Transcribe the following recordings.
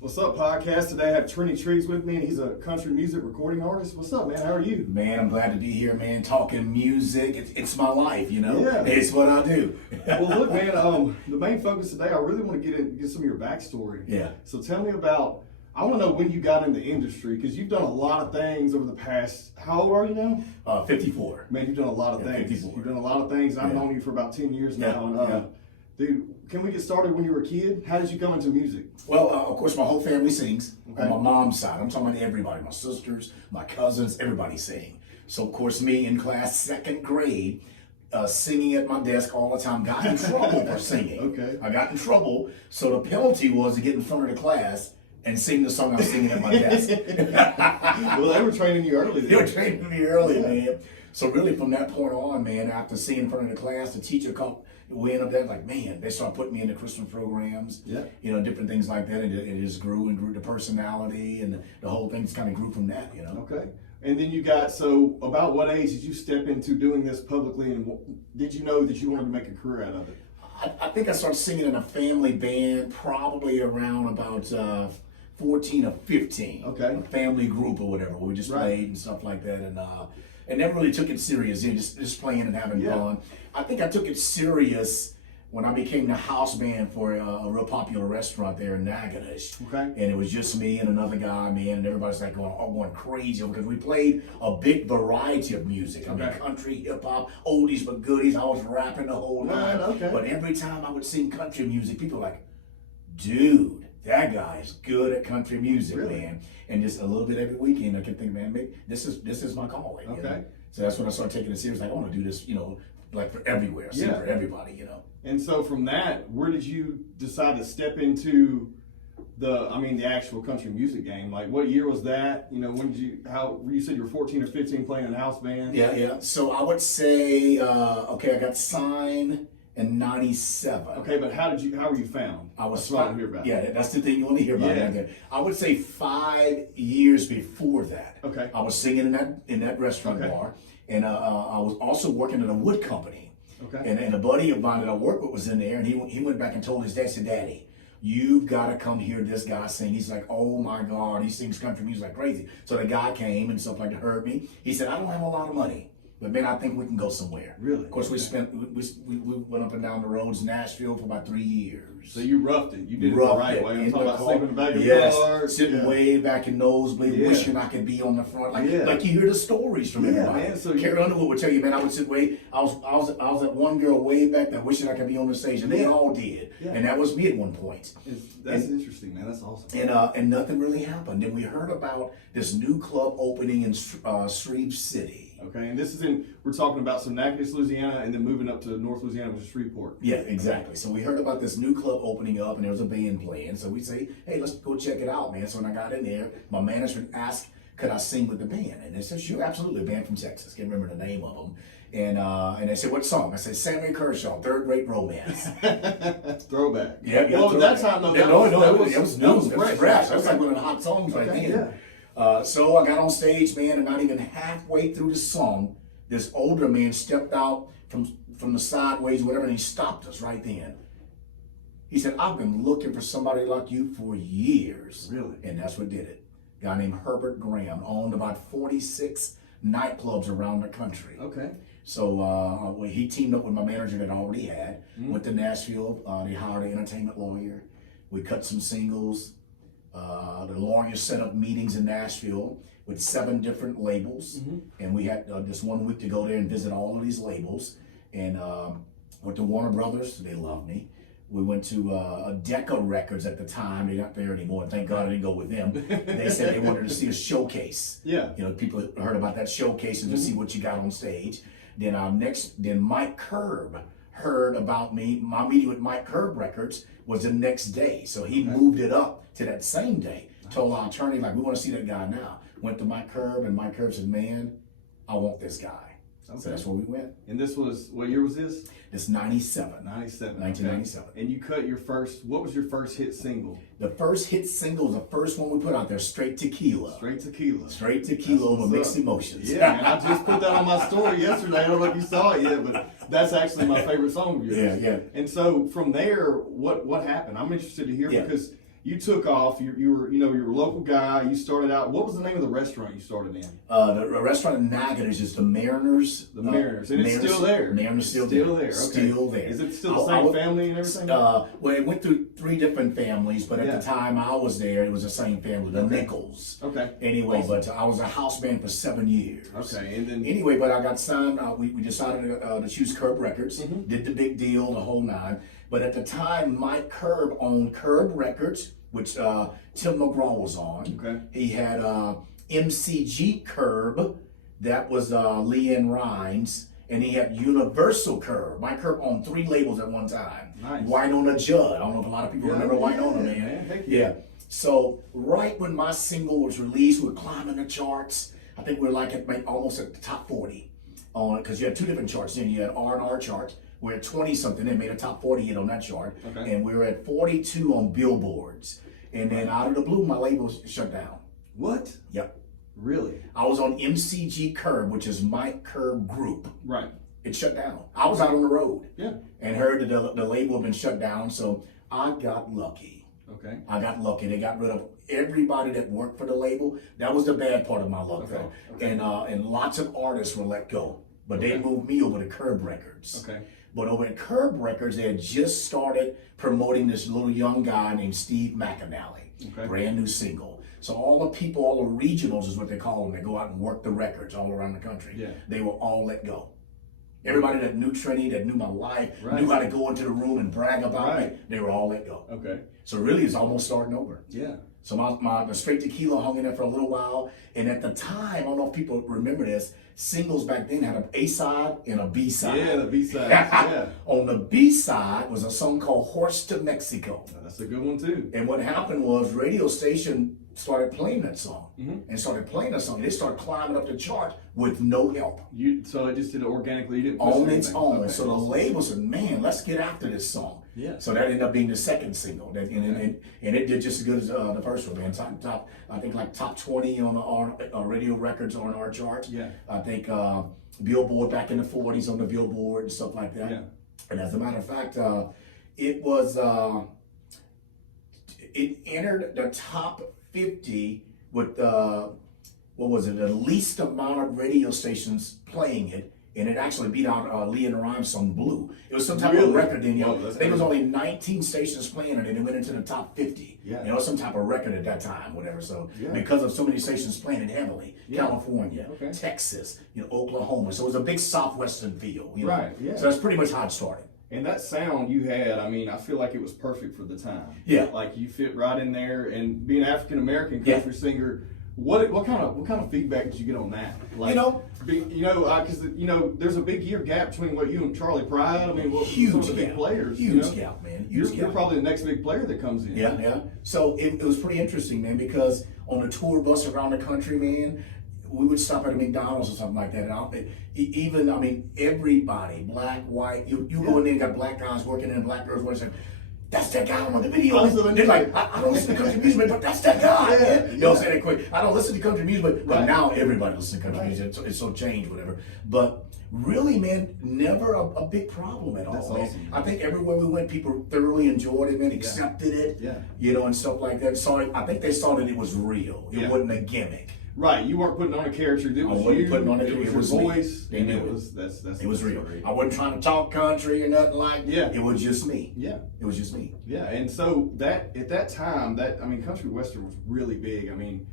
What's up, podcast? Today I have Trini Triggs with me, and he's a country music recording artist. What's up, man? How are you? Man, I'm glad to be here, man. Talking music, it's my life, you know. Yeah. It's what I do. Well, look, man. The main focus today, I really want to get some of your backstory. Yeah. So tell me about. I want to know when you got in the industry, because you've done a lot of things over the past. How old are you now? 54. Man, you've done a lot of things. 54. You've done a lot of things. I've known you for about 10 years now. And, dude, can we get started when you were a kid? How did you come into music? Well, of course, my whole family sings. Okay. On my mom's side, I'm talking about everybody. My sisters, my cousins, everybody sing. So, of course, me in class, second grade, singing at my desk all the time, got in trouble for singing. Okay. I got in trouble, so the penalty was to get in front of the class and sing the song I was singing at my desk. Well, they were training you early. They were training me early, man. So really from that point on, man, after singing in front of the class, the teacher come way up there, like, man, they started putting me into Christmas programs, you know, different things like that. And it just grew and grew the personality, and the whole thing just kind of grew from that, you know. Okay. And then you got, so about what age did you step into doing this publicly, and did you know that you wanted to make a career out of it? I think I started singing in a family band probably around about 14 or 15. Okay. A family group or whatever. We just played and stuff like that, and never really took it serious. You know, just playing and having fun. I think I took it serious when I became the house band for a real popular restaurant there in Natchitoches. Okay. And it was just me and another guy, man, and everybody's like going crazy because we played a big variety of music. I mean, country, hip hop, oldies but goodies. I was rapping the whole night. Okay. But every time I would sing country music, people were like, dude, that guy's good at country music, man. And just a little bit every weekend, I kept thinking, man, maybe this is my calling. Okay. You know? So that's when I started taking it serious. Like, I want to do this, you know, like for everywhere, sing for everybody, you know. And so from that, where did you decide to step into the actual country music game? Like, what year was that? You know, when did you said you were 14 or 15 playing in a house band? Yeah. So I would say, I got signed in 97. Okay, but how were you found? That's what I want to hear about. Yeah, that's the thing you want to hear about. Yeah. I would say 5 years before that. Okay. I was singing in that restaurant bar, and I was also working at a wood company. Okay. And a buddy of mine that I worked with was in there, and he went back and told his dad, said, Daddy, you've got to come hear this guy sing. He's like, oh my God, he sings country music like crazy. So the guy came and stuff like that, heard me. He said, I don't have a lot of money, but man, I think we can go somewhere. Really? Of course, we went up and down the roads in Nashville for about 3 years. So you roughed it. You did it the right way. I'm talking about sleeping in the back of the car. Sitting way back in nosebleed, wishing I could be on the front. Like you hear the stories from everybody. Man, so Carrie Underwood would tell you, man, I would sit I was that one girl way back there wishing I could be on the stage, and they all did. Yeah. And that was me at one point. That's interesting, man. That's awesome. And nothing really happened. Then we heard about this new club opening in Shreve City. Okay, and this is we're talking about some Natchitoches, Louisiana, and then moving up to North Louisiana, which is Shreveport. Yeah, exactly. So we heard about this new club opening up, and there was a band playing. So we say, hey, let's go check it out, man. So when I got in there, my manager asked, could I sing with the band? And they said, sure, absolutely. A band from Texas. Can't remember the name of them. And they said, what song? I said, Sammy Kershaw, Third Rate Romance. Throwback. Yeah. Well, at that time, though, that was fresh. That was like one of the hot songs right then. Yeah. So I got on stage, man, and not even halfway through the song, this older man stepped out from the sideways, whatever, and he stopped us right then. He said, I've been looking for somebody like you for years. Really? And that's what did it. A guy named Herbert Graham owned about 46 nightclubs around the country. Okay. So he teamed up with my manager that I already had, went to Nashville. They hired an entertainment lawyer. We cut some singles. The lawyer set up meetings in Nashville with 7 different labels, and we had just 1 week to go there and visit all of these labels. And went to Warner Brothers. They loved me. We went to Decca Records at the time. They're not there anymore. Thank God I didn't go with them. They said they wanted to see a showcase. Yeah. You know, people heard about that showcase and to see what you got on stage. Then Mike Curb heard about me. My meeting with Mike Curb Records was the next day. So he moved it up to that same day. Told our attorney, like, we want to see that guy now. Went to Mike Curb, and Mike Curb said, man, I want this guy. Okay. So that's where we went. And this was, what year was this? It's 97. 1997. And you cut what was your first hit single? The first hit single was the first one we put out there, Straight Tequila. Straight Tequila. Straight Tequila over Mixed Emotions. Yeah, man, I just put that on my story yesterday. I don't know if you saw it yet, but that's actually my favorite song of yours. Yeah. And so from there, what happened? I'm interested to hear because you took off. You were you're a local guy. You started out. What was the name of the restaurant you started in? The restaurant in Nagant is just the Mariners. The Mariners, and it's still there. Mariners still there. Okay. Still there. Is it still the same family and everything? Well, it went through 3 different families, but at the time I was there, it was the same family, the Nichols. Okay. Anyway, but I was a house band for 7 years. Okay, and then anyway, but I got signed. We decided to choose Curb Records. Did the big deal, the whole 9. But at the time, Mike Curb owned Curb Records, which Tim McGraw was on. Okay. He had MCG Curb, that was Leanne Rhymes, and he had Universal Curb. Mike Curb owned 3 labels at one time. Nice. Winona Judd. I don't know if a lot of people remember Winona, man. Heck Yeah. So right when my single was released, we were climbing the charts. I think we were like almost at the top 40 on it, because you had 2 different charts. Then you had R&R chart. We're at 20 something and made a top 40 hit on that chart. Okay. And we were at 42 on billboards. And then out of the blue, my label shut down. What? Yep. Really? I was on MCG Curb, which is Mike Curb Group. Right. It shut down. I was out on the road. Yeah. And heard that the label had been shut down. So I got lucky. Okay. I got lucky. They got rid of everybody that worked for the label. That was the bad part of my luck, though. Okay. And lots of artists were let go. But they moved me over to Curb Records. Okay. But over at Curb Records, they had just started promoting this little young guy named Steve McAnally. Okay. Brand new single. So all the people, all the regionals is what they call them. They go out and work the records all around the country. Yeah. They were all let go. Everybody that knew Trini, that knew my life, knew how to go into the room and brag about me, they were all let go. Okay. So really, it's almost starting over. Yeah. So my Straight Tequila hung in there for a little while. And at the time, I don't know if people remember this, singles back then had an A side and a B side. Yeah, the B side. Yeah. On the B side was a song called Horse to Mexico. That's a good one too. And what happened was radio station started playing that song and started playing that song. And it started climbing up the chart with no help. So it just did it organically. You didn't push On anything. its own. Okay. So the label said, man, let's get after this song. Yeah. So that ended up being the second single. And it did just as good as the first one, man. Top, I think like top 20 on the radio records on our charts. Yeah. I think Billboard back in the 40s on the Billboard and stuff like that. Yeah. And as a matter of fact, it was, it entered the top 50 with, what was it, the least amount of radio stations playing it. And it actually beat out Leanne Rhymes' song Blue. It was some type of record then, Whoa, I think it was only 19 stations playing it and it went into the top 50. Yeah. You know, some type of record at that time, whatever. So because of so many stations playing it heavily, California, Texas, Oklahoma. So it was a big southwestern feel. You know? Right, yeah. So that's pretty much how it started. And that sound you had, I mean, I feel like it was perfect for the time. Yeah. Like you fit right in there, and being an African American country singer, what kind of feedback did you get on that? Like, because there's a big year gap between what you and Charlie Pride. I mean, huge some of the gap. big players. Huge gap, man. You're probably the next big player that comes in. Yeah. So it was pretty interesting, man, because on the tour bus around the country, man, we would stop at a McDonald's or something like that. And everybody, black, white, you go in there and got black guys working and black girls working. That's that guy on the video. They're like, I don't listen to country music, but that's that guy. Yeah. You know what I'm saying? Quick. I don't listen to country music, but now everybody listens to country music. It's so changed, whatever. But really, man, never a big problem at all. That's man. awesome. I think everywhere we went, people thoroughly enjoyed it, man, accepted it, and stuff like that. So I think they saw that it was real. It wasn't a gimmick. Right, you weren't putting on a character. It was It was your me. voice. They knew it was real. I wasn't trying to talk country or nothing like that. Yeah. It was just me. Yeah. It was just me. Yeah, and so that at that time, country western was really big. I mean,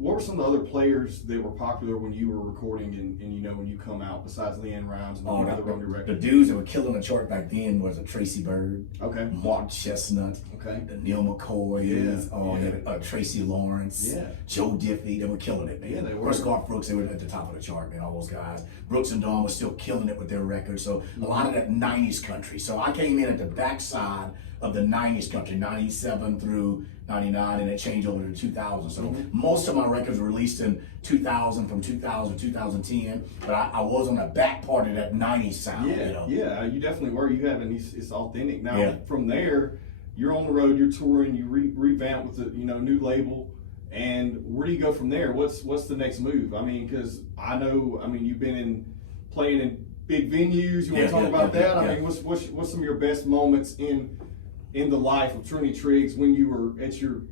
what were some of the other players that were popular when you were recording and when you come out besides Leanne Rhymes and all the other on your The record? dudes that were killing the chart back then was a Tracy Bird, Okay. Mark Chestnut, Okay. the Neil McCoy, Tracy Lawrence, Yeah. Joe Diffie. They were killing it, man. Yeah, they were. Of course, Garth Brooks, they were at the top of the chart, man. All those guys. Brooks and Dawn was still killing it with their records. So a lot of that 90s country. So I came in at the backside of the 90s country, 97 through 99, and it changed over to 2000. So most of my records were released in 2000, from 2000 to 2010, but I was on the back part of that 90s sound. Yeah, you definitely were. You have, and it's authentic. Now from there, you're on the road, you're touring, you revamp with a new label, and where do you go from there? What's the next move? I mean, because I know, you've been playing in big venues. You want to talk about that? I mean, what's some of your best moments in in the life of Trini Triggs when you were at your,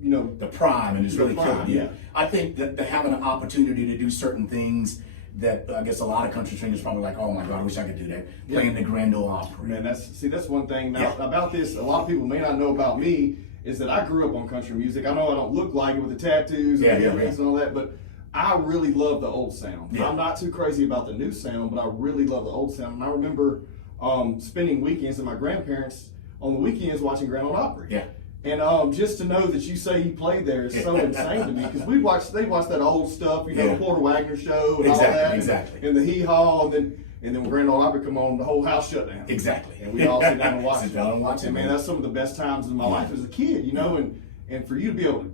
the prime, and it's really prime, killed. Yeah, I think that having an opportunity to do certain things that I guess a lot of country singers probably like, oh my God, I wish I could do that. Playing the Grand Ole Opry. Man, that's one thing now about this. A lot of people may not know about me is that I grew up on country music. I know I don't look like it with the tattoos and the earrings and all that, but I really love the old sound. I'm not too crazy about the new sound, but I really love the old sound. And I remember spending weekends at my grandparents on the weekends watching Grand Ole Opry. Yeah. And just to know that you say you played there is so insane to me, because they watched that old stuff, the Porter Wagner show and all that, and the hee haw, and then when Grand Ole Opry come on, the whole house shut down. Exactly. And we all sit down and watch it. And man, that's some of the best times in my life as a kid, and for you to be able to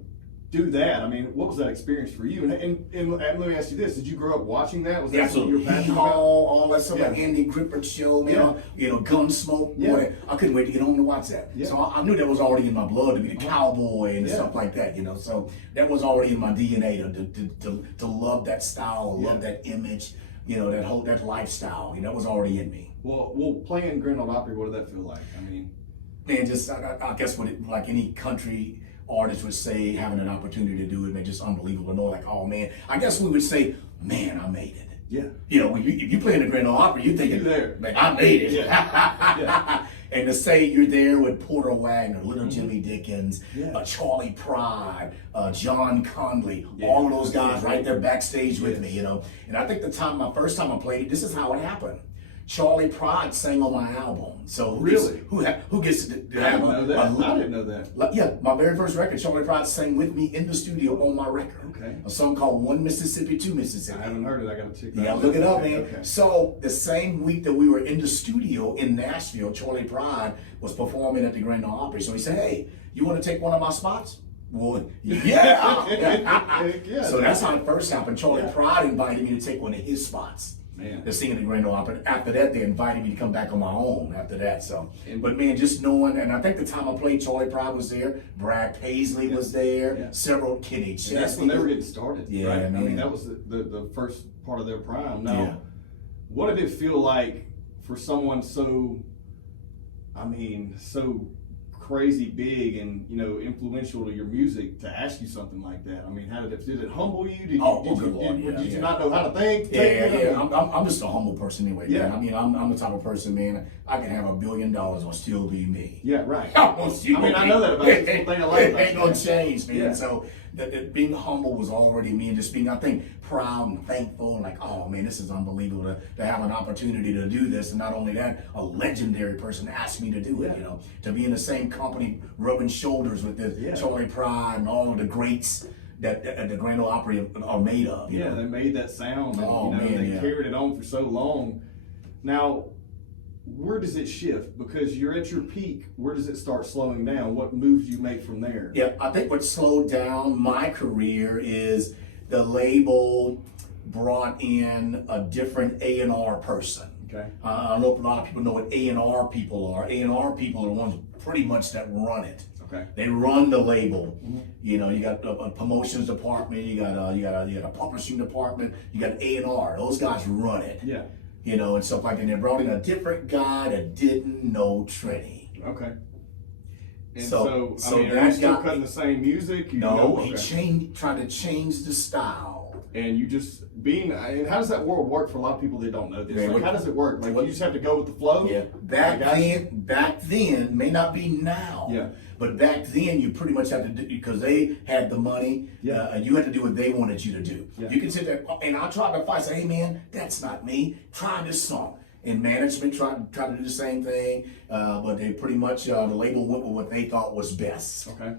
do that, I mean, what was that experience for you? And let me ask you this: did you grow up watching that? Was that something you were passionate about? All that stuff, like Andy Griffith show, Gunsmoke. Boy, I couldn't wait to get home to watch that. So I knew that was already in my blood to be the cowboy and stuff like that. So that was already in my DNA to love that style, love that image. That lifestyle. That was already in me. Well, playing Grand Ole Opry, what did that feel like? I mean, man, just I guess like any country artists would say, having an opportunity to do it, man, just unbelievable to know, like, oh man, I guess we would say, man, I made it. Yeah. When if you play in the Grand Ole Opry, you're thinking, you're there. Man, I made it. Yeah. And to say you're there with Porter Wagner, Little Jimmy Dickens, Charlie Pride, John Conley, all of those guys right there backstage with me, And I think my first time I played it, this is how it happened. Charlie Pride sang on my album. So who gets to have I didn't know that. Yeah, my very first record, Charlie Pride sang with me in the studio on my record. Okay. A song called One Mississippi, Two Mississippi. I haven't heard it. I got to check that out. Yeah, look it up, man. Okay. So the same week that we were in the studio in Nashville, Charlie Pride was performing at the Grand Ole Opry. So he said, hey, you want to take one of my spots? Well, yeah. So that's how it first happened. Charlie Pride invited me to take one of his spots. Man. To sing in the Grand Ole Opry. After that, they invited me to come back on my own after that. So, but man, just knowing, and I think the time I played, Charlie Pride was there, Brad Paisley was there, several Kenny Chesney. That's when they were getting started. Yeah, right? man. I mean, that was the first part of their prime. Now, what did it feel like for someone so crazy big and influential to your music to ask you something like that? I mean, how did it humble you? Did you not know how to think? I'm just a humble person anyway. Yeah. Man. I mean, I'm the type of person, man. I can have $1 billion and still be me. Yeah, right. I know that about you. It's the thing I like about it. Ain't you. gonna change, man. Yeah. So that being humble was already me, and just being, I think, proud and thankful, and like, oh man, this is unbelievable to have an opportunity to do this, and not only that, a legendary person asked me to do it. To be in the same company, rubbing shoulders with this Charlie Pride and all of the greats that the Grand Ole Opry are made of. They made that sound. And, they carried it on for so long. Now, where does it shift? Because you're at your peak. Where does it start slowing down? What moves you make from there? Yeah, I think what slowed down my career is the label brought in a different A&R person. Okay. I don't know if a lot of people know what A&R people are. A&R people are the ones pretty much that run it. Okay. They run the label. You got a promotions department. You got a publishing department. You got A&R. Those guys run it. Yeah. And stuff like that. And they brought in a different guy that didn't know Trini. Okay. And so are you still cutting the same music? He tried to change the style. And you just and how does that world work for a lot of people that don't know this? Like, how does it work? Like, you just have to go with the flow? Yeah. Back then, may not be now. Yeah. But back then, you pretty much had to do, because they had the money, you had to do what they wanted you to do. Yeah. You can sit there, and I tried to fight, say, hey man, that's not me, try this song. And management tried to do the same thing, but they pretty much, the label went with what they thought was best. Okay.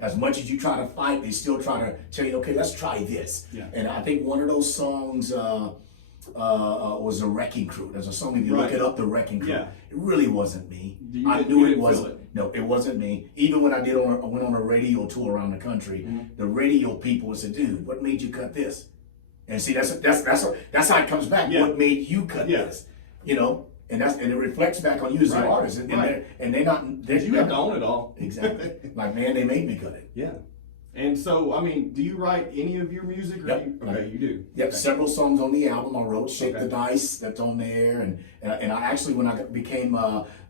As much as you try to fight, they still try to tell you, okay, let's try this. Yeah. And I think one of those songs was The Wrecking Crew. There's a song, if you look it up, The Wrecking Crew. Yeah. It really wasn't me. I knew it wasn't. No, it wasn't me. Even when I went on a radio tour around the country, the radio people would say, dude, what made you cut this? And see, that's how it comes back. Yeah. What made you cut this? And it reflects back on you as the artist. And they're not. You have to own it all. Exactly. Like, man, they made me cut it. Yeah. And so, I mean, do you write any of your music? Or Yep. Okay, you do. Yep, Okay. several songs on the album I wrote. Shake Okay. the Dice, that's on there, and I actually, when I became,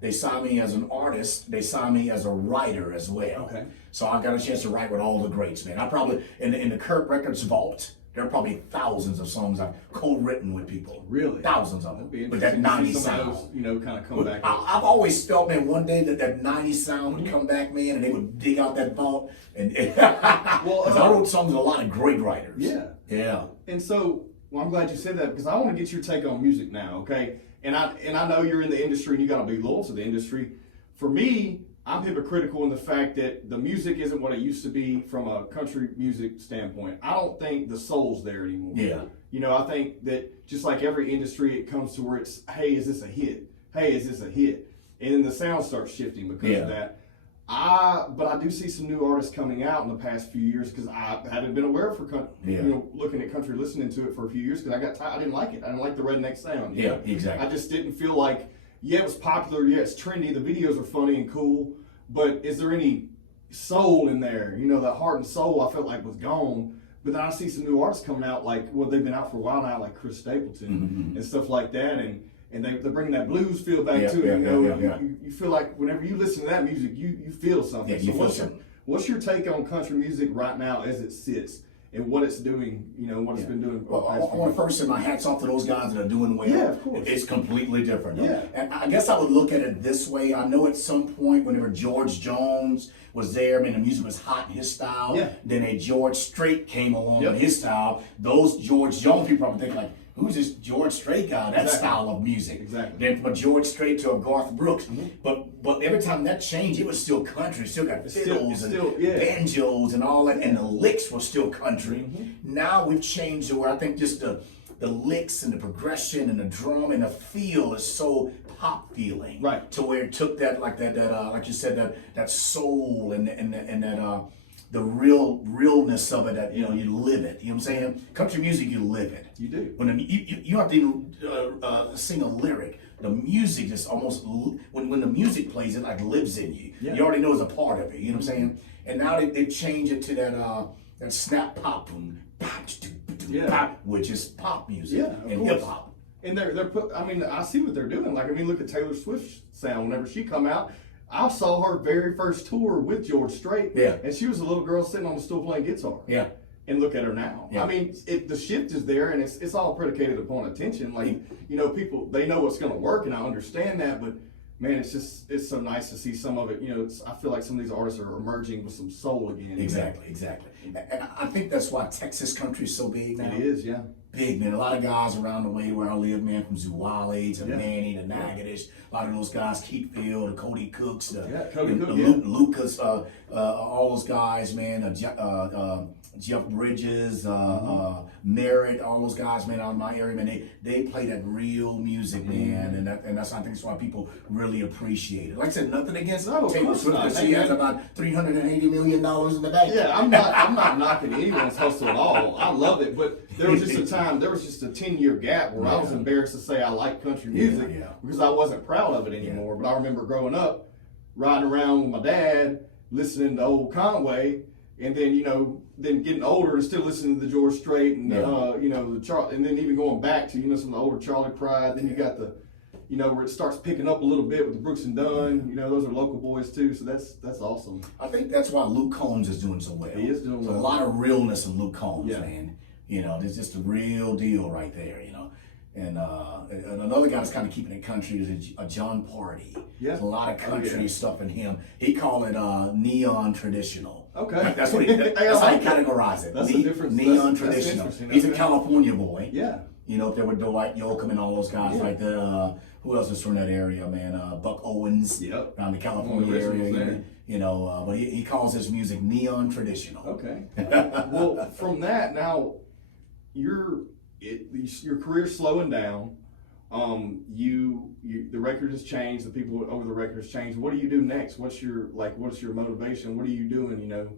they signed me as an artist. They signed me as a writer as well. Okay. So I got a chance to write with all the greats, man. I probably in the Kurt Records vault, there are probably thousands of songs I've co-written with people. Really? Thousands of That'd be them. With that interesting to 90s see some sound. of those, you know, kind of come back. I've always felt, man, one day that 90s sound would come back, man, and they would dig out that vault. And Well, 'cause I wrote songs with a lot of great writers. Yeah. Yeah. And so, well, I'm glad you said that because I want to get your take on music now, okay? And I know you're in the industry and you got to be loyal to the industry. For me, I'm hypocritical in the fact that the music isn't what it used to be from a country music standpoint. I don't think the soul's there anymore. Yeah. You know, I think that just like every industry, it comes to where it's, hey, is this a hit? Hey, is this a hit? And then the sound starts shifting because of that. But I do see some new artists coming out in the past few years because I haven't been aware for you know, looking at country, listening to it for a few years because I got tired. I didn't like it. I didn't like the redneck sound. Yeah, exactly. I just didn't feel like, yeah, it was popular. Yeah, it's trendy. The videos are funny and cool. But is there any soul in there? You know, that heart and soul I felt like was gone. But then I see some new artists coming out, like, well, they've been out for a while now, like Chris Stapleton and stuff like that. And they're bringing that blues feel back to it. You know, you feel like whenever you listen to that music, you feel something. Yeah, you so feel something. What's your take on country music right now as it sits and what it's doing, you know, what it's been doing? Well, I want to first say my hats off to those guys that are doing well. Yeah, of course. It's completely different. Yeah. And I guess I would look at it this way. I know at some point, whenever George Jones was there, I mean, the music was hot in his style. Yeah. Then a George Strait came along in his style. Those George Jones people probably think like, who's this George Strait guy? That style of music. Exactly. Then from a George Strait to a Garth Brooks. But every time that changed, it was still country. Still got fiddles and banjos and all that, and the licks were still country. Now we've changed to where I think just the licks and the progression and the drum and the feel is so pop feeling. Right. To where it took that like you said, that soul and that the realness of it, that you know you live it. You know what I'm saying? Country music, you live it. You do. When you have to even sing a lyric, the music just almost when the music plays, it like lives in you. Yeah. You already know it's a part of it. You know what I'm saying? And now they change it to that snap pop, which is pop music and hip hop. And I mean, I see what they're doing. Like, I mean, look at Taylor Swift's sound. Whenever she come out, I saw her very first tour with George Strait. Yeah. And she was a little girl sitting on the stool playing guitar. Yeah. And look at her now. Yeah. I mean, the shift is there, and it's all predicated upon attention. Like, you know, people, they know what's going to work, and I understand that, but man, it's so nice to see some of it. You know, I feel like some of these artists are emerging with some soul again. Exactly. And I think that's why Texas country is so big now. It is, yeah. Big, man. A lot of guys around the way where I live, man, from Zwolle to Manny to Natchitoches. A lot of those guys, Keith Field, the Cody Cooks, Lucas, all those guys, man. Jeff Bridges, Merritt, all those guys, man, out of my area, man. They play that real music, man, and that's I think that's why people really appreciate it. Like I said, nothing against Taylor Swift, because she has about $380 million in the bank. Yeah, I'm not knocking anyone's hustle at all. I love it, but there was just a time, there was just a 10-year gap where I was embarrassed to say I like country music because I wasn't proud of it anymore. But I remember growing up, riding around with my dad, listening to old Conway, and then, you know, then getting older and still listening to the George Strait and, you know, and then even going back to, you know, some of the older Charlie Pride. Then you got the, you know, where it starts picking up a little bit with the Brooks and Dunn. You know, those are local boys too, so that's awesome. I think that's why Luke Combs is doing so well. He is doing well. A lot of realness in Luke Combs, man. You know, there's just a real deal right there, you know. And another guy that's kind of keeping it country is a John Party. Yeah. There's a lot of country stuff in him. He called it neon traditional. Okay. That's what that's how he categorized it. That's the difference. Neon traditional. He's a California boy. Yeah. You know, if there were Dwight Yoakam and all those guys like that. Who else is from that area, man? Buck Owens. Yep. Around the California area. You know, but he calls his music neon traditional. Okay. Well, from that, now, your career's slowing down. The record has changed. The people over the record has changed. What do you do next? What's your motivation? What are you doing? You know.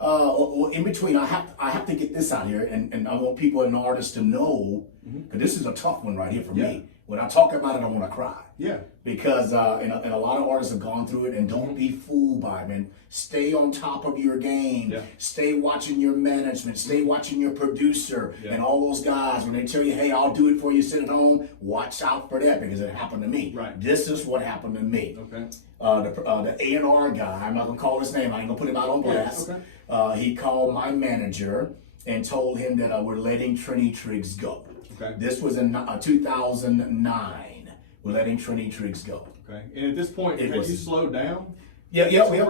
Well, in between, I have to get this out here, and I want people and artists to know, because this is a tough one right here for me. When I talk about it, I want to cry. Yeah. Because and a lot of artists have gone through it, and don't be fooled by it, man. Stay on top of your game. Yeah. Stay watching your management. Stay watching your producer and all those guys. When they tell you, hey, I'll do it for you, sit at home, watch out for that, because it happened to me. Right. This is what happened to me. Okay. The A&R guy, I'm not going to call his name. I ain't going to put him out on blast. Yeah. Okay. He called my manager and told him that we're letting Trini Triggs go. Okay. This was in 2009. We're letting Trini Triggs go. Okay. And at this point, had you slowed down? Yeah.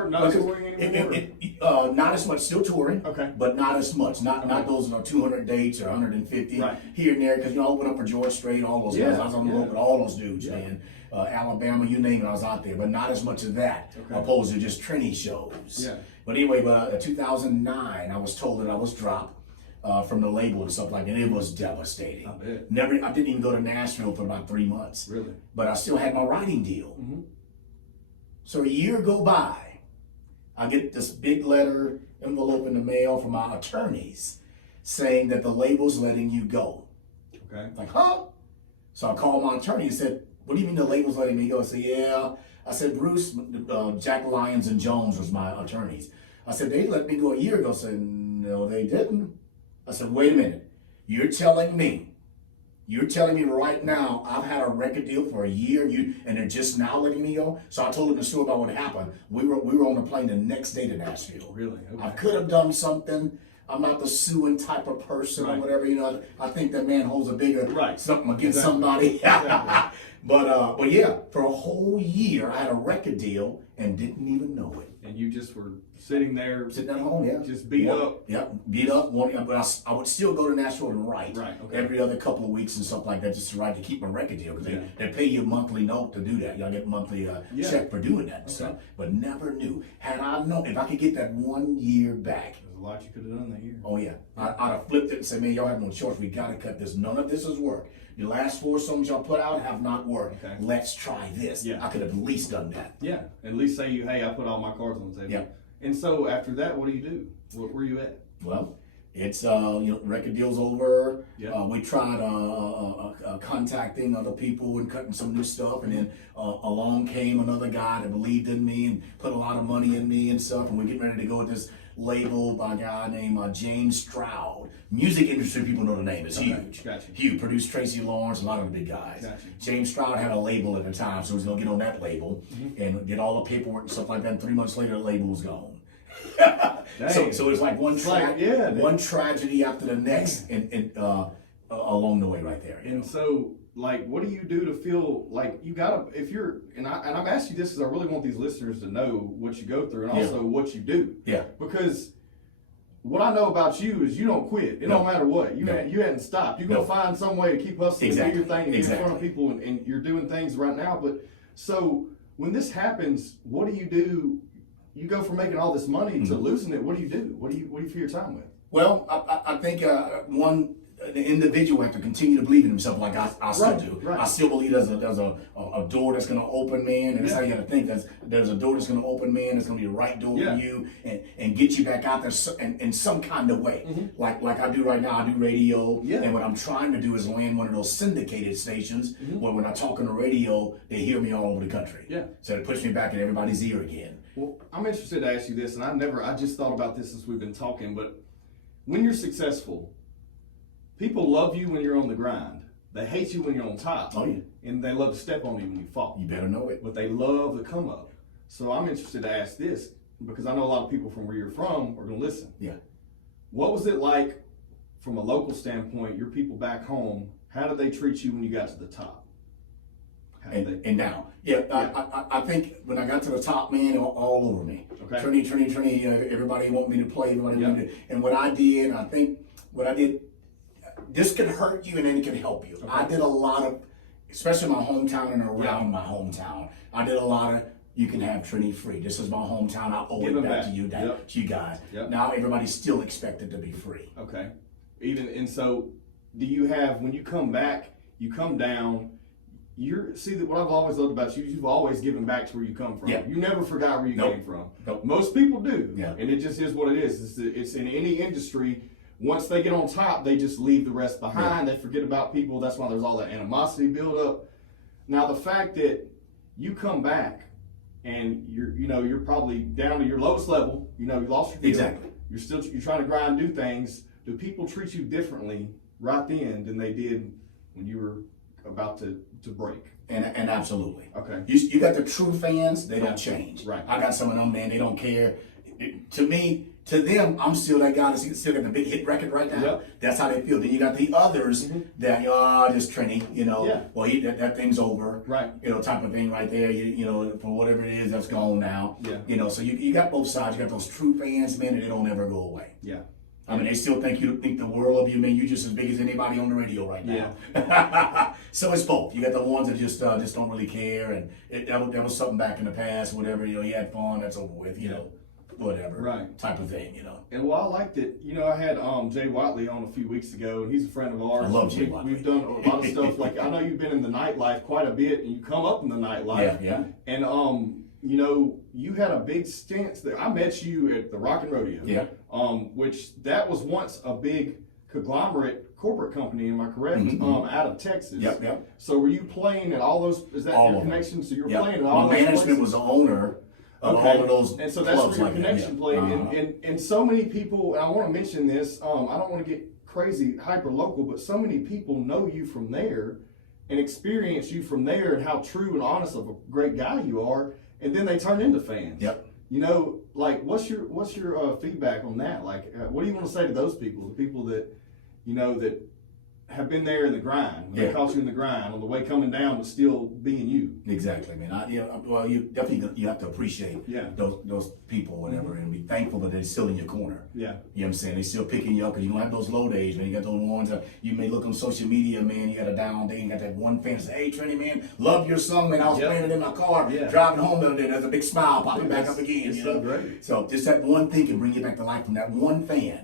Not touring anymore? Not as much, still touring. Okay. But not as much. Not those 200 dates or 150 here and there. Because I opened up for George Strait, all those guys. I was on the road with all those dudes, man. Alabama, you name it, I was out there. But not as much of that, opposed to just Trini shows. Yeah. But anyway, 2009, I was told that I was dropped from the label and stuff like that. It was devastating. I bet. I didn't even go to Nashville for about 3 months. Really? But I still had my writing deal. Mm-hmm. So a year go by, I get this big letter envelope in the mail from my attorneys saying that the label's letting you go. Okay. Like, huh? So I called my attorney and said, what do you mean the label's letting me go? I said, yeah. I said, Bruce, Jack Lyons and Jones was my attorneys. I said, they let me go a year ago. I said, no, they didn't. I said, wait a minute. You're telling me right now I've had a record deal for a year and they're just now letting me go? So I told him the story about what happened. We were on the plane the next day to Nashville. Really? Okay. I could have done something. I'm not the suing type of person or whatever. I think that man holds a bigger something against somebody. Exactly. But yeah, for a whole year I had a record deal and didn't even know it. And you just were sitting at home, just beat up. Yeah, beat up. But I would still go to Nashville and write every other couple of weeks and stuff like that, just to write to keep my record deal, because they pay you a monthly note to do that. Y'all get a monthly check for doing that and stuff. But never knew. Had I known, if I could get that 1 year back. There's a lot you could have done that year. Oh yeah, I'd have flipped it and said, man, y'all have no choice. We got to cut this. None of this has worked. The last 4 songs y'all put out have not worked. Okay. Let's try this. Yeah. I could have at least done that. Yeah, at least say hey, I put all my cards on the table. Yeah. And so after that, what do you do? Where you at? Well, it's record deal's over. Yeah. We tried contacting other people and cutting some new stuff, and then along came another guy that believed in me and put a lot of money in me and stuff. And we're getting ready to go with this label by a guy named James Stroud. Music industry people know the name. It's huge. Gotcha. Huge. Produced Tracy Lawrence, a lot of the big guys. Gotcha. James Stroud had a label at the time, so he was gonna get on that label and get all the paperwork and stuff like that. And 3 months later, the label was gone. So it was like one tragedy after the next, and along the way right there. And so, like, what do you do to feel like you gotta, if you're, and I'm asking you this because I really want these listeners to know what you go through and also what you do. Yeah. Because what I know about you is you don't quit. It don't matter what. You hadn't stopped. You're gonna find some way to keep hustling, do your thing, and get in front of people, and you're doing things right now. But so when this happens, what do you do? You go from making all this money to losing it. What do you do? What do you fill your time with? Well, I think the individual have to continue to believe in himself, like I still do. Right. I still believe there's a door that's going to open, man, and that's how you got to think. There's a door that's going to open, man. It's going to be the right door for you and get you back out there in some kind of way. Like I do right now. I do radio, and what I'm trying to do is land one of those syndicated stations where when I talk on the radio, they hear me all over the country. Yeah. So it puts me back in everybody's ear again. Well, I'm interested to ask you this, and I just thought about this as we've been talking, but when you're successful, people love you when you're on the grind. They hate you when you're on top. Oh, yeah. And they love to step on you when you fall. You better know it. But they love the come up. So I'm interested to ask this, because I know a lot of people from where you're from are going to listen. Yeah. What was it like from a local standpoint, your people back home? How did they treat you when you got to the top? And now, I think when I got to the top, man, all over me. Okay. Trini, everybody want me to play, everybody want me to, and what I did, this can hurt you and then it can help you. Okay. I did a lot of, especially my hometown and around my hometown, I did a lot of, you can have Trini free. This is my hometown. I owe it back to you, to you guys. Yep. Now everybody's still expected to be free. Okay. And so do you have, when you come back, you come down, what I've always loved about you, you've always given back to where you come from. Yeah. You never forgot where you came from. Nope. Most people do. Yeah. And it just is what it is. It's in any industry. once they get on top, they just leave the rest behind. They forget about people. That's why there's all that animosity build up. Now the fact that you come back and you're probably down to your lowest level. You lost your deal. Exactly. You're trying to grind, do things. Do people treat you differently right then than they did when you were about to break? And absolutely. Okay. You got the true fans, they don't change. Right. I got some of them, man, they don't care. To them, I'm still that guy that's still got the big hit record right now. Yep. That's how they feel. Then you got the others that, just Trini, well, that thing's over. Right. Type of thing right there. For whatever it is, that's gone now. Yeah. So you got both sides. You got those true fans, man, and they don't ever go away. Yeah. I mean, they still think the world of you, man. You're just as big as anybody on the radio right now. Yeah. So it's both. You got the ones that just don't really care, and that was something back in the past, whatever. You had fun, that's over with. Whatever. Right. Type of thing. And I liked it. I had Jay Watley on a few weeks ago, and he's a friend of ours. I love Jay Watley. We've done a lot of stuff. Like I know you've been in the nightlife quite a bit, and you come up in the nightlife. Yeah. And you had a big stint there. I met you at the Rock and Rodeo. Yeah. Which that was once a big conglomerate corporate company, am I correct? Out of Texas. Yep. So were you playing at all those? Is that all your connection? So you're yep. playing at all My those management places? was the owner of all of those and so that's clubs where your like connection that. played. And so many people, and I want to mention this, I don't want to get crazy hyper local, but so many people know you from there and experience you from there and how true and honest of a great guy you are, and then they turn into fans. Yep. What's your feedback on that? What do you want to say to those people, the people that that have been there in the grind, when they caught you in the grind on the way coming down, but still being you? Exactly, man. Well, you definitely have to appreciate those people, whatever, and be thankful that they're still in your corner. Yeah. You know what I'm saying? They're still picking you up because you don't have those low days, man. You got those ones that you may look on social media, man. You got a down day, and you got that one fan that say, "Hey, Trini, man, love your song, man. I was playing it in my car, driving home the other day. There's a big smile popping back up again." It's so great. So just that one thing can bring you back to life from that one fan.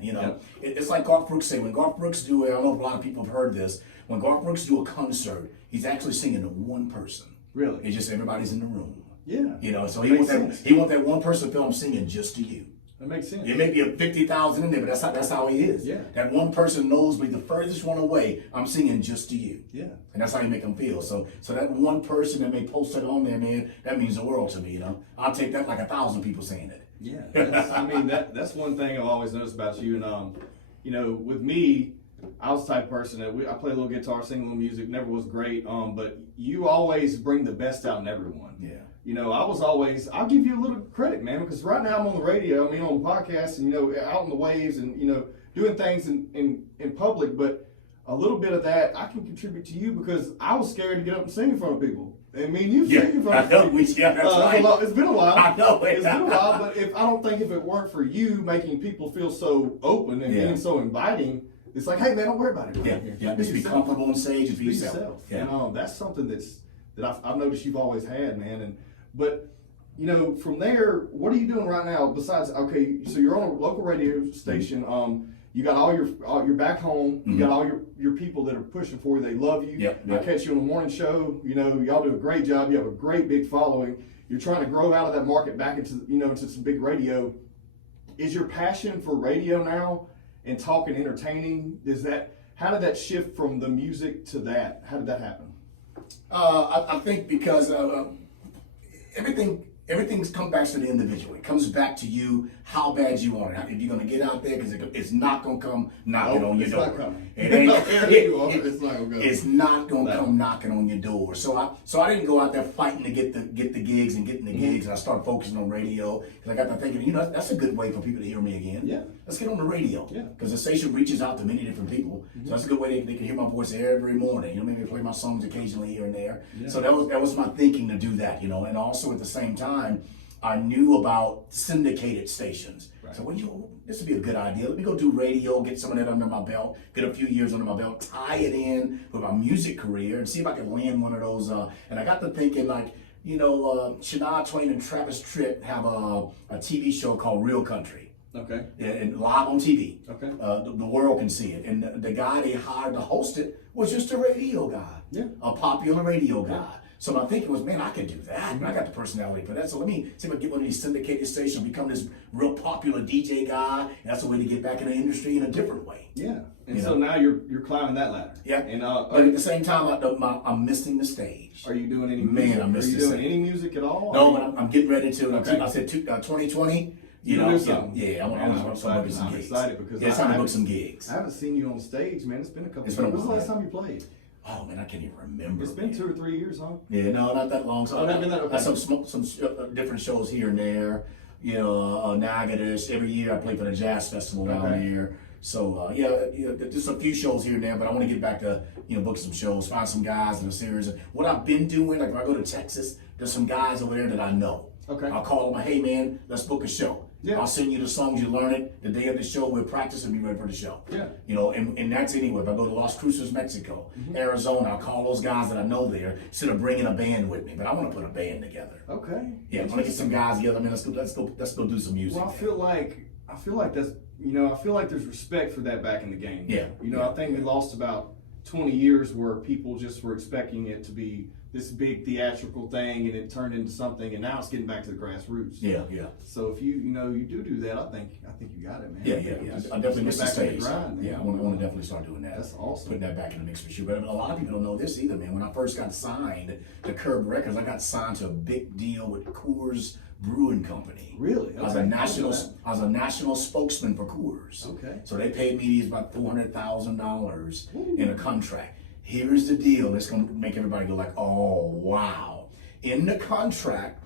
It's like Garth Brooks say. When Garth Brooks do it, I know a lot of people have heard this. When Garth Brooks do a concert, he's actually singing to one person. Really? It's just everybody's in the room. Yeah. So he want that one person to feel I'm singing just to you. That makes sense. It may be a 50,000 in there, but that's how he is. Yeah. That one person knows me the furthest one away, I'm singing just to you. Yeah. And that's how you make them feel. So that one person that may post it on there, man, that means the world to me, I'll take that like 1,000 people saying it. Yeah. That's one thing I've always noticed about you. And, with me, I was the type of person that I play a little guitar, sing a little music, never was great. But you always bring the best out in everyone. Yeah. I'll give you a little credit, man, because right now I'm on the radio, on podcasts and, out in the waves and, doing things in public. But a little bit of that I can contribute to you because I was scared to get up and sing in front of people. I mean, you sing in front of people. That's right. It's been a while. I know it's been a while, but I don't think if it weren't for you making people feel so open and being so inviting, it's like, hey man, don't worry about it. Just be comfortable on stage and be yourself. Yeah. And that's something that I've noticed you've always had, man. But from there, what are you doing right now besides? Okay, so you're on a local radio station. You got all you're back home. You got all your people that are pushing for you. They love you. Yep. I catch you on the morning show. Y'all do a great job. You have a great big following. You're trying to grow out of that market back into into some big radio. Is your passion for radio now and talking entertaining? How did that shift from the music to that? How did that happen? I think because everything's come back to the individual. It comes back to you, how bad you want it. If you're going to get out there, because it's not going to come knocking on your door. Not coming. It's not going to come knocking on your door. So I didn't go out there fighting to get the gigs and getting the gigs, and I started focusing on radio because I got to thinking, that's a good way for people to hear me again. Yeah. Let's get on the radio. Yeah. Because the station reaches out to many different people, so that's a good way they can hear my voice every morning. Maybe play my songs occasionally here and there. Yeah. So that was my thinking to do that. And also at the same time, I knew about syndicated stations. Right. So this would be a good idea. Let me go do radio, get some of that under my belt, get a few years under my belt, tie it in with my music career, and see if I can land one of those. And I got to thinking Shania Twain and Travis Tritt have a TV show called Real Country. Okay. And live on TV. Okay. The world can see it. And the guy they hired to host it was just a radio guy. Yeah. A popular radio guy. So my thinking was, man, I could do that. I got the personality for that. So let me see if I can get one of these syndicated stations, become this real popular DJ guy. And that's a way to get back in the industry in a different way. Yeah. And so now you're climbing that ladder. Yeah. And but at the same time, I'm missing the stage. Are you doing any music? Man, are you doing any music at all? No, but I'm getting ready to. Okay. I said 2020. You know, yeah, I want to book some gigs. Excited because it's time to book some gigs. I haven't seen you on stage, man. It's been a couple. When was the last time you played? Oh man, I can't even remember. It's been 2 or 3 years, huh? Yeah, no, not that long. So okay. some different shows here and there. You know, now I got this every year. I play for the jazz festival down there. So just a few shows here and there. But I want to get back to book some shows, find some guys in a series. And what I've been doing, like if I go to Texas, there's some guys over there that I know. Okay. I'll call them, hey man, let's book a show. Yeah. I'll send you the songs, you learn it. The day of the show, we'll practice and be ready for the show. Yeah. And that's anywhere. If I go to Las Cruces, Mexico, Arizona, I'll call those guys that I know there instead of bringing a band with me. But I want to put a band together. Okay. Yeah, I want to get some guys together. Man, let's go do some music. Well, I feel like that's I feel like there's respect for that back in the game. Yeah. I think we lost about 20 years where people just were expecting it to be this big theatrical thing, and it turned into something, and now it's getting back to the grassroots. Yeah. So if you do that, I think you got it, man. Yeah. I definitely miss the stage. Grind, I want to definitely start doing that. That's awesome. Putting that back in the mix for sure. But a lot of people don't know this either, man. When I first got signed to Curb Records, I got signed to a big deal with Coors Brewing Company. Really? I was a national spokesman for Coors. Okay. So they paid me about $400,000 in a contract. Here's the deal. It's going to make everybody go like, oh, wow. In the contract,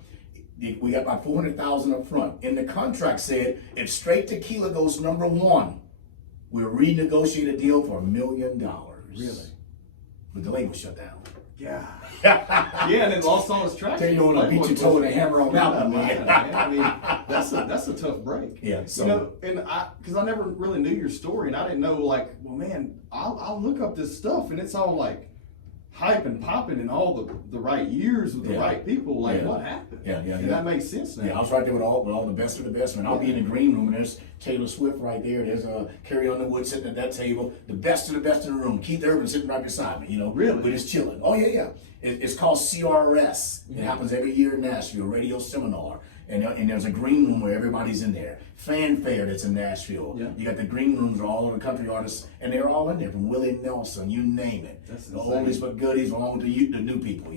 we got about $400,000 up front. In the contract said, if Straight Tequila goes #1, we'll renegotiate a deal for $1 million. Really? But the label shut down. Yeah. And it lost all its traction. Tell you what, I beat your toe with a hammer on that one, man. I mean, that's a tough break. Yeah. So, because I never really knew your story, and I didn't know, like, well, man, I'll look up this stuff, and it's all like hype and popping in all the right years with the right people. Like, what happened? Yeah. That makes sense now. Yeah, I was right there with all the best of the best, man. I'll be in the green room, and there's Taylor Swift right there. There's Carrie Underwood sitting at that table. The best of the best in the room. Keith Urban sitting right beside me. Really? We're just chilling. Oh yeah. It's called CRS. It happens every year in Nashville, radio seminar. And there's a green room where everybody's in there. Fanfare that's in Nashville. Yeah. You got the green rooms where all of the country artists, and they're all in there, from Willie Nelson, you name it. That's the oldies but goodies, along with the new people.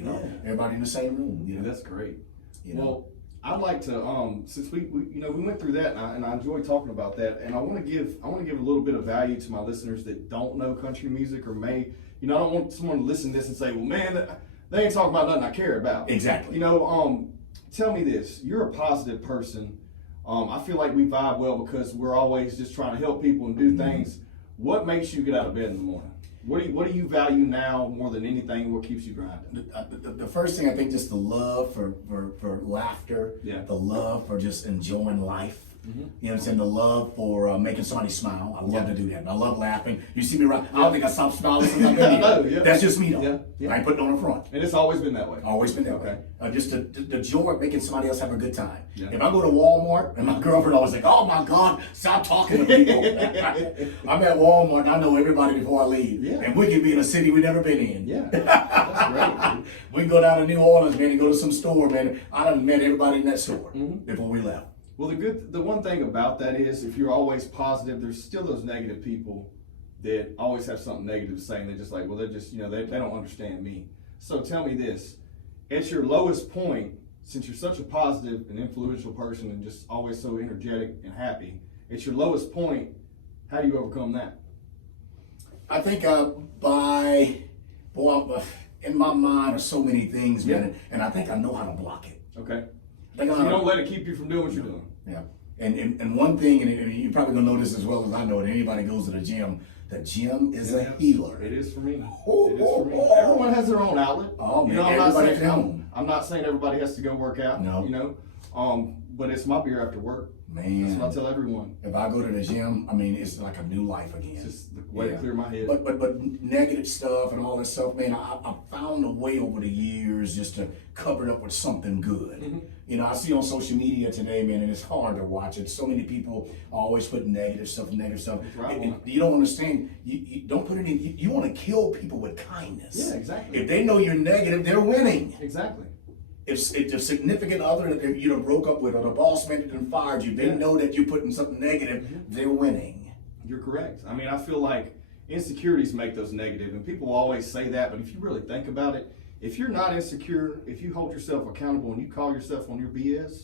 Everybody in the same room. Yeah, that's great. Well, I'd like to since we went through that, and I enjoy talking about that, and I want to give a little bit of value to my listeners that don't know country music or may I don't want someone to listen to this and say, well, man, they ain't talking about nothing I care about. Exactly. Tell me this. You're a positive person. I feel like we vibe well because we're always just trying to help people and do things. What makes you get out of bed in the morning? What do you value now more than anything? What keeps you grinding? The first thing, I think, just the love for laughter, the love for just enjoying life. You know what I'm saying? The love for making somebody smile. I love to do that. And I love laughing. You see me right? I don't think I stopped smiling since I've been here. That's just me, though. I ain't putting it on the front. And it's always been that way. Always been that way. Just the joy of making somebody else have a good time. Yeah. If I go to Walmart, and my girlfriend always like, oh my God, stop talking to people. I'm at Walmart, and I know everybody before I leave. Yeah. And we can be in a city we've never been in. Yeah. That's great. We can go down to New Orleans, man, and go to some store, man. I done met everybody in that store before we left. Well, the one thing about that is, if you're always positive, there's still those negative people that always have something negative to say, and they're just like, well, they're just, they don't understand me. So tell me this, at your lowest point, since you're such a positive and influential person and just always so energetic and happy, at your lowest point, how do you overcome that? I think in my mind are so many things, man, and I think I know how to block it. Okay. So you don't let it keep you from doing what you're doing. Yeah. And one thing, and you're probably going to know this as well as I know it, anybody goes to the gym is a healer. It is for me. It is for me. Everyone has their own outlet. Oh, man, I'm not saying everybody has to go work out. No. But it's my beer after work. Man, that's what I tell everyone. if I go to the gym, I mean, it's like a new life again. It's just the way to clear my head. But negative stuff and all that stuff, man, I found a way over the years just to cover it up with something good. Mm-hmm. You know, I see on social media today, man, and it's hard to watch it. So many people always put negative stuff. Right. And you don't understand. You don't put it in. You want to kill people with kindness. Yeah, exactly. If they know you're negative, they're winning. Exactly. If the significant other that you broke up with, or the boss man that done fired you, they know that you're putting something negative, they're winning. You're correct. I mean, I feel like insecurities make those negative, and people always say that, but if you really think about it, if you're not insecure, if you hold yourself accountable and you call yourself on your BS,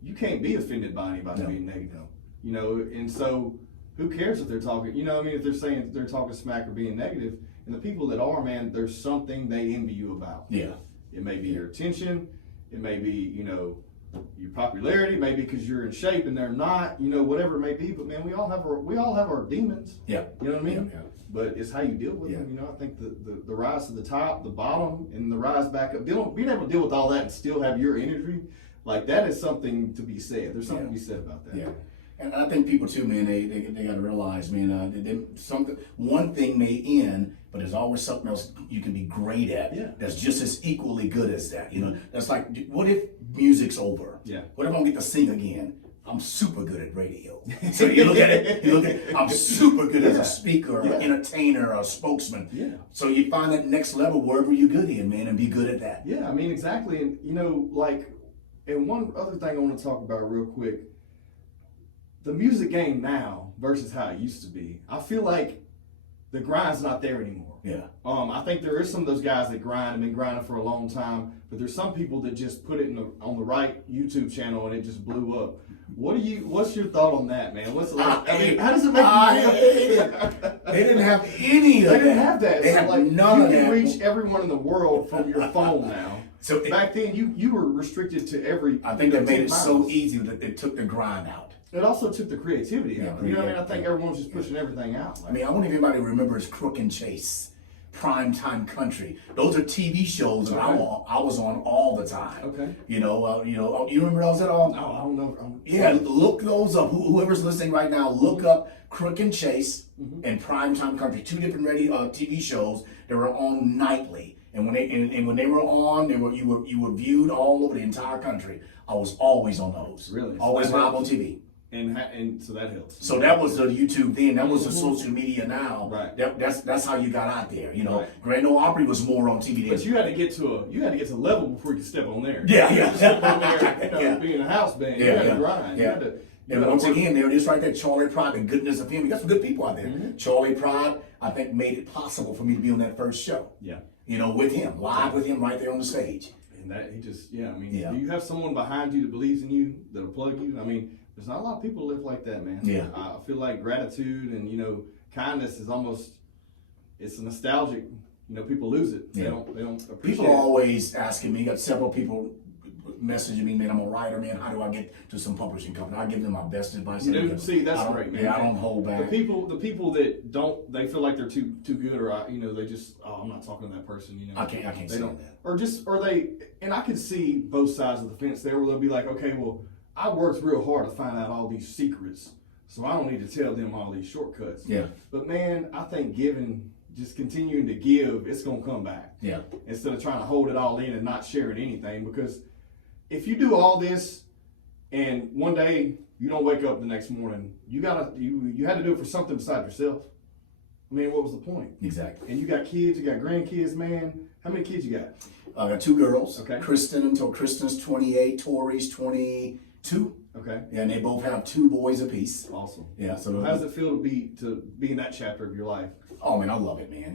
you can't be offended by anybody being negative. You know, and so who cares if they're talking, you know what I mean, if they're saying they're talking smack or being negative, and the people that are, man, there's something they envy you about. Yeah. It may be your attention, it may be, you know, your popularity, maybe because you're in shape and they're not, you know, whatever it may be. But man, we all have our demons. Yeah. You know what I mean? Yeah. But it's how you deal with them. You know, I think the rise to the top, the bottom, and the rise back up. Being able to deal with all that and still have your energy, like that is something to be said. There's something to be said about that. Yeah. And I think people too, man, they got to realize, man, one thing may end, but there's always something else you can be great at. Yeah. That's just as equally good as that. You know, that's like, what if music's over? Yeah. What if I don't get to sing again? I'm super good at radio. So you look at it, I'm super good as a speaker, an entertainer, a spokesman. Yeah. So you find that next level wherever you're good in, man, and be good at that. Yeah, I mean, exactly. And, you know, like, and one other thing I want to talk about real quick, the music game now versus how it used to be. I feel like the grind's not there anymore. Yeah. I think there is some of those guys that grind and been grinding for a long time, but there's some people that just put it on the right YouTube channel and it just blew up. What's your thought on that, man? I mean, how does it make you feel? They didn't have any of that. They didn't have that. They had none of that. You can reach everyone in the world from your phone now. So back then, you were restricted to every. I think that made it so miles. easy that it took the grind out. It also took the creativity out. You know what I mean? I think yeah. everyone's just pushing everything out. I mean, I wonder if anybody remembers Crook and Chase, Primetime Country. Those are TV shows that I was on all the time. Okay. You remember those at all? No, I don't know. Yeah, look those up. Whoever's listening right now, look up Crook and Chase and Primetime Country. Two different TV shows that were on nightly. And when they were on, you were viewed all over the entire country. I was always on those. Really? Always live on TV. And so that helps. So that was the YouTube then. That was the social media now. Right. That's how you got out there. You know, Right. Grand Ole Opry was more on TV. But you had to get to a level before you could step on there. Yeah. You step on there, being a house band. You had to grind. Yeah. And once again, there it is right there. Charlie Pride, the goodness of him. We got some good people out there. Charlie Pride, I think, made it possible for me to be on that first show. Yeah. You know, with him, live with him right there on the stage. And that do you have someone behind you that believes in you, that'll plug you? I mean, there's not a lot of people who live like that, man. Yeah. I feel like gratitude and, kindness is almost, it's nostalgic. People lose it. They don't appreciate People it. are always asking me, got several people messaging me, man, I'm a writer, man, how do I get to some publishing company? I give them my best advice. See, that's great, man. Yeah, I don't hold back. The people that don't, they feel like they're too good, or they just, I'm not talking to that person. I can't say that. And I can see both sides of the fence there, where they'll be like, okay, well, I worked real hard to find out all these secrets, so I don't need to tell them all these shortcuts. Yeah. But man, I think just continuing to give, it's gonna come back. Yeah. Instead of trying to hold it all in and not sharing anything, because if you do all this and one day you don't wake up the next morning, you had to do it for something besides yourself. I mean, what was the point? Exactly. And you got kids, you got grandkids, man. How many kids you got? I got two girls. Okay. Kristen's 28, Tori's 22. Okay. Yeah, and they both have two boys apiece. Awesome. Yeah. So how does it feel to be in that chapter of your life? Oh man, I love it, man.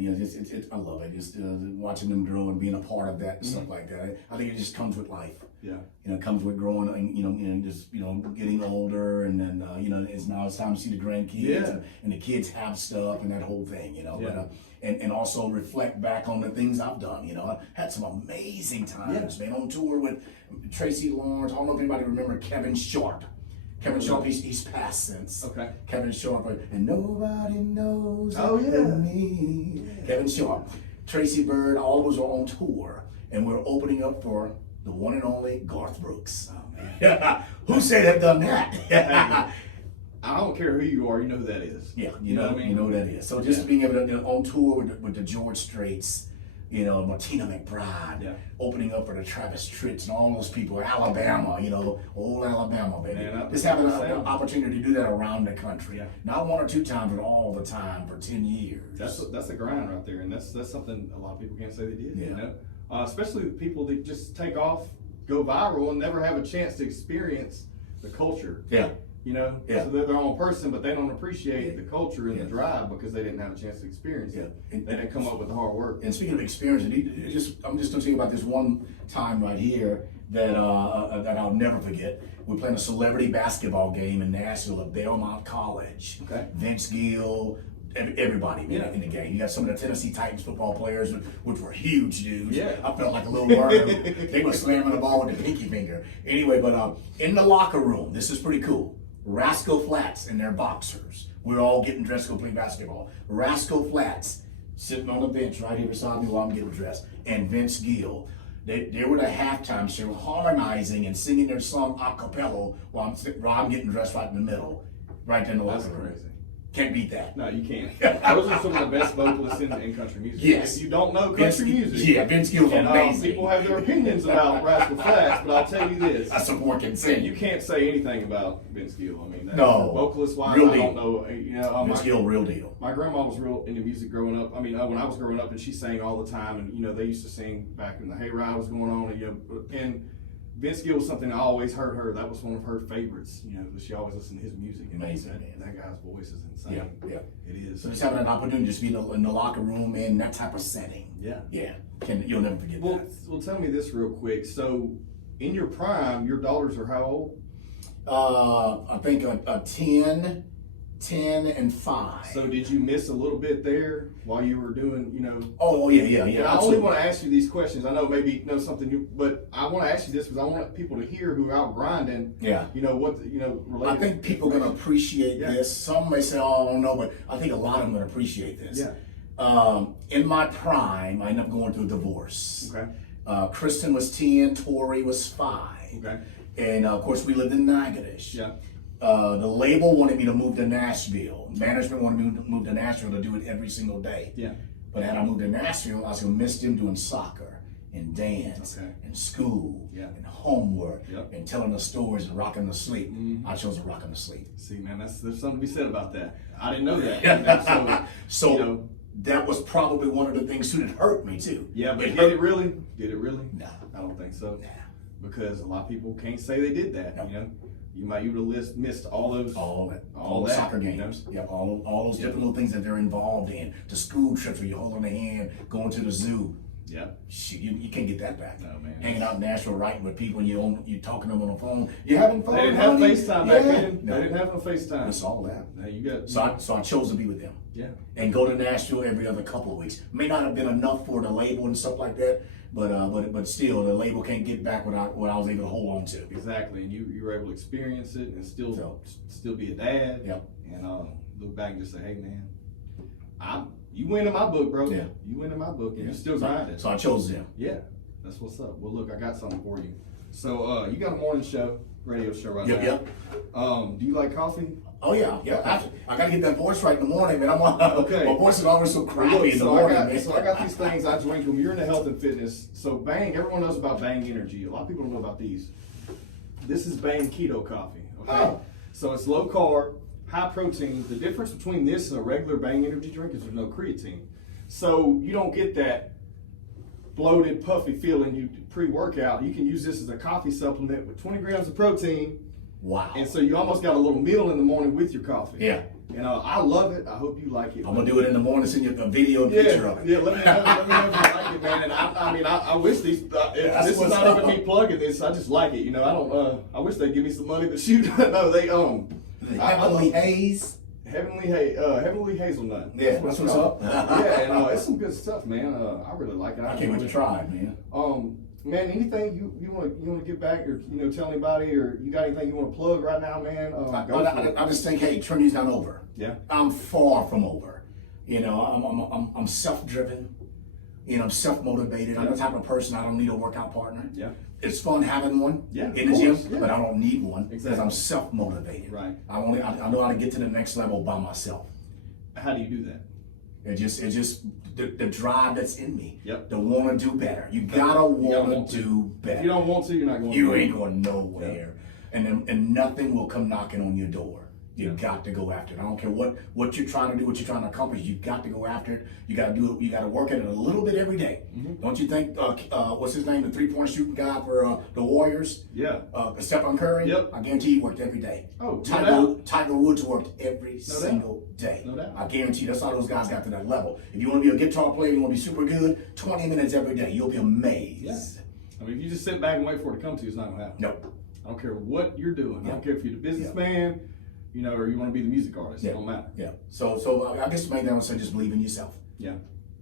I love it. Just watching them grow and being a part of that and stuff like that. I think it just comes with life. Yeah. It comes with growing and just getting older, and then it's time to see the grandkids and the kids have stuff and that whole thing. Yeah. But, and also reflect back on the things I've done. I had some amazing times, man, on tour with Tracy Lawrence. I don't know if anybody remember Kevin Sharp. Kevin Sharp, he's passed since. Okay. Kevin Sharp, and nobody knows me. Yeah. Kevin Sharp, Tracy Bird, all of us are on tour, and we're opening up for the one and only Garth Brooks. Oh, man. Who said I've done that? I don't care who you are, you know who that is. Yeah, you know what I mean? You know who that is. So just being able to on tour with the George Straits, you know, Martina McBride, opening up for the Travis Tritts and all those people, Alabama, you know, old Alabama, baby. Man, just having an opportunity to do that around the country. Yeah. Not 1 or 2 times, but all the time for 10 years. That's a grind right there, and that's something a lot of people can't say they did. You know, especially the people that just take off, go viral, and never have a chance to experience the culture. Yeah. You know, so they're their own person, but they don't appreciate the culture and the drive because they didn't have a chance to experience it. They didn't come up with the hard work. And speaking of experience, I'm just going to tell you about this one time right here that I'll never forget. We're playing a celebrity basketball game in Nashville at Belmont College. Okay. Vince Gill, everybody in the game. You got some of the Tennessee Titans football players, which were huge dudes. Yeah. I felt like a little worm. They were slamming the ball with the pinky finger. Anyway, but in the locker room, this is pretty cool. Rascal Flatts and their boxers. We're all getting dressed to go play basketball. Rascal Flatts sitting on the bench right here beside me while I'm getting dressed. And Vince Gill. They were the halftime show harmonizing and singing their song a cappella while I'm getting dressed right in the middle. Right there in the locker room. That's crazy. Can't beat that. No, you can't. Those are some of the best vocalists in country music. Yes. If you don't know country music. Vince Gill's amazing. People have their opinions about Rascal Flatts, but I'll tell you this. I support consent. You can't say anything about Vince Gill. I mean, vocalist-wise, real I don't know. You know, Vince Gill, real deal. My grandma was real into music growing up. I mean, when I was growing up, and she sang all the time, and, you know, they used to sing back when the hayride was going on, and, you know, and Vince Gill was something I always heard her. That was one of her favorites, you know, she always listened to his music. And amazing, man. That guy's voice is insane. Yeah. It is. So just having an opportunity to just be in the locker room in that type of setting. Yeah. You'll never forget that. Well, tell me this real quick. So, in your prime, your daughters are how old? I think a 10 and 5. So did you miss a little bit there while you were doing, you know? Oh yeah. And I only want to ask you these questions. I know maybe you know something, but I want to ask you this because I want people to hear who are out grinding. Yeah. You know what? I think people are gonna appreciate this. Some may say, "Oh, I don't know," but I think a lot of them are gonna appreciate this. Yeah. In my prime, I ended up going through a divorce. Okay. Kristen was 10, Tori was 5. Okay. And of course, we lived in Natchitoches. Yeah. The label wanted me to move to Nashville. Management wanted me to move to Nashville to do it every single day. Yeah. But had I moved to Nashville, I was going to miss them doing soccer and dance and school and homework and telling the stories and rocking to sleep. Mm-hmm. I chose to rock to sleep. See, man, there's something to be said about that. I didn't know that. So you know, that was probably one of the things too that hurt me too. Yeah, but did it really? No. I don't think so. Nah. Because a lot of people can't say they did that, you know? You would have missed all those soccer games. You know? All those different little things that they're involved in. The school trips where you're holding a hand, going to the zoo. Yeah. Shit, you can't get that back. No, man. Hanging out in Nashville, writing with people, and you're talking to them on the phone. You having fun? They didn't have FaceTime back then. No. They didn't have no FaceTime. It's all that. Now you got. So I chose to be with them. Yeah. And go to Nashville every other couple of weeks. May not have been enough for the label and stuff like that. But still, the label can't get back what I was able to hold on to. Exactly, and you were able to experience it and still be a dad. Yep. And look back and just say, hey man, you win in my book, bro. Yeah. You win in my book, and you still grinding. So I chose them. Yeah, that's what's up. Well, look, I got something for you. So you got a morning show, radio show right now. Yep. Do you like coffee? Oh yeah. I gotta get that voice right in the morning, man. Okay. My voice is always so crappy in the morning. I got these things. I drink them. You're into health and fitness, so Bang. Everyone knows about Bang Energy. A lot of people don't know about these. This is Bang Keto Coffee. Okay. Oh. So it's low carb, high protein. The difference between this and a regular Bang Energy drink is there's no creatine, so you don't get that bloated, puffy feeling you pre-workout. You can use this as a coffee supplement with 20 grams of protein. Wow. And so you almost got a little meal in the morning with your coffee. Yeah. And I love it. I hope you like it. I'm going to do it in the morning, send you a video and picture of it. Yeah, let me know if you like it, man. And I wish these, this is not even me plugging this. I just like it. You know, I wish they'd give me some money to shoot. No, they, Heavenly Haze. Heavenly Hazelnut. Yeah, that's what's up. Yeah, and it's some good stuff, man. I really like it. I can't wait to try it, man. Man, anything you want to get back, or tell anybody, or you got anything you want to plug right now, man? I just think, hey, Trinity's not over. Yeah, I'm far from over. You know, I'm self-driven. You know, I'm self-motivated. I'm the type of person, I don't need a workout partner. Yeah. It's fun having one Yeah, in the of gym, course, yeah. but I don't need one because Exactly. I'm self-motivated. Right. I know how to get to the next level by myself. How do you do that? It's just the drive that's in me. Yep. To want to do better. You gotta want to do better. If you don't want to, you're not going to. You ain't going nowhere. And nothing will come knocking on your door. You got to go after it. I don't care what you're trying to do, what you're trying to accomplish. You got to go after it. You got to do it. You got to work at it a little bit every day. Mm-hmm. Don't you think? What's his name? The 3-point shooting guy for the Warriors. Yeah. Stephen Curry. Yep. I guarantee he worked every day. Oh, no doubt. Tiger Woods worked every single day. No doubt. I guarantee that's how those guys got to that level. If you want to be a guitar player, you want to be super good. 20 minutes every day, you'll be amazed. Yeah. I mean, if you just sit back and wait for it to come to you, it's not going to happen. Nope. I don't care what you're doing. I Yeah. don't care if you're the businessman, you know, or you want to be the music artist. Yeah. It don't matter. Yeah. So I guess the main thing I would say, just believe in yourself. Yeah.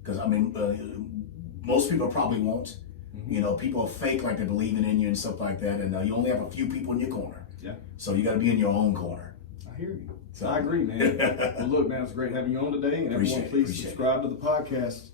Because I mean, most people probably won't. Mm-hmm. You know, people are fake like they're believing in you and stuff like that, and you only have a few people in your corner. Yeah. So you got to be in your own corner. I hear you. So I agree, man. Well, look, man, it's great having you on today, and everyone, please Appreciate it. subscribe to the podcast.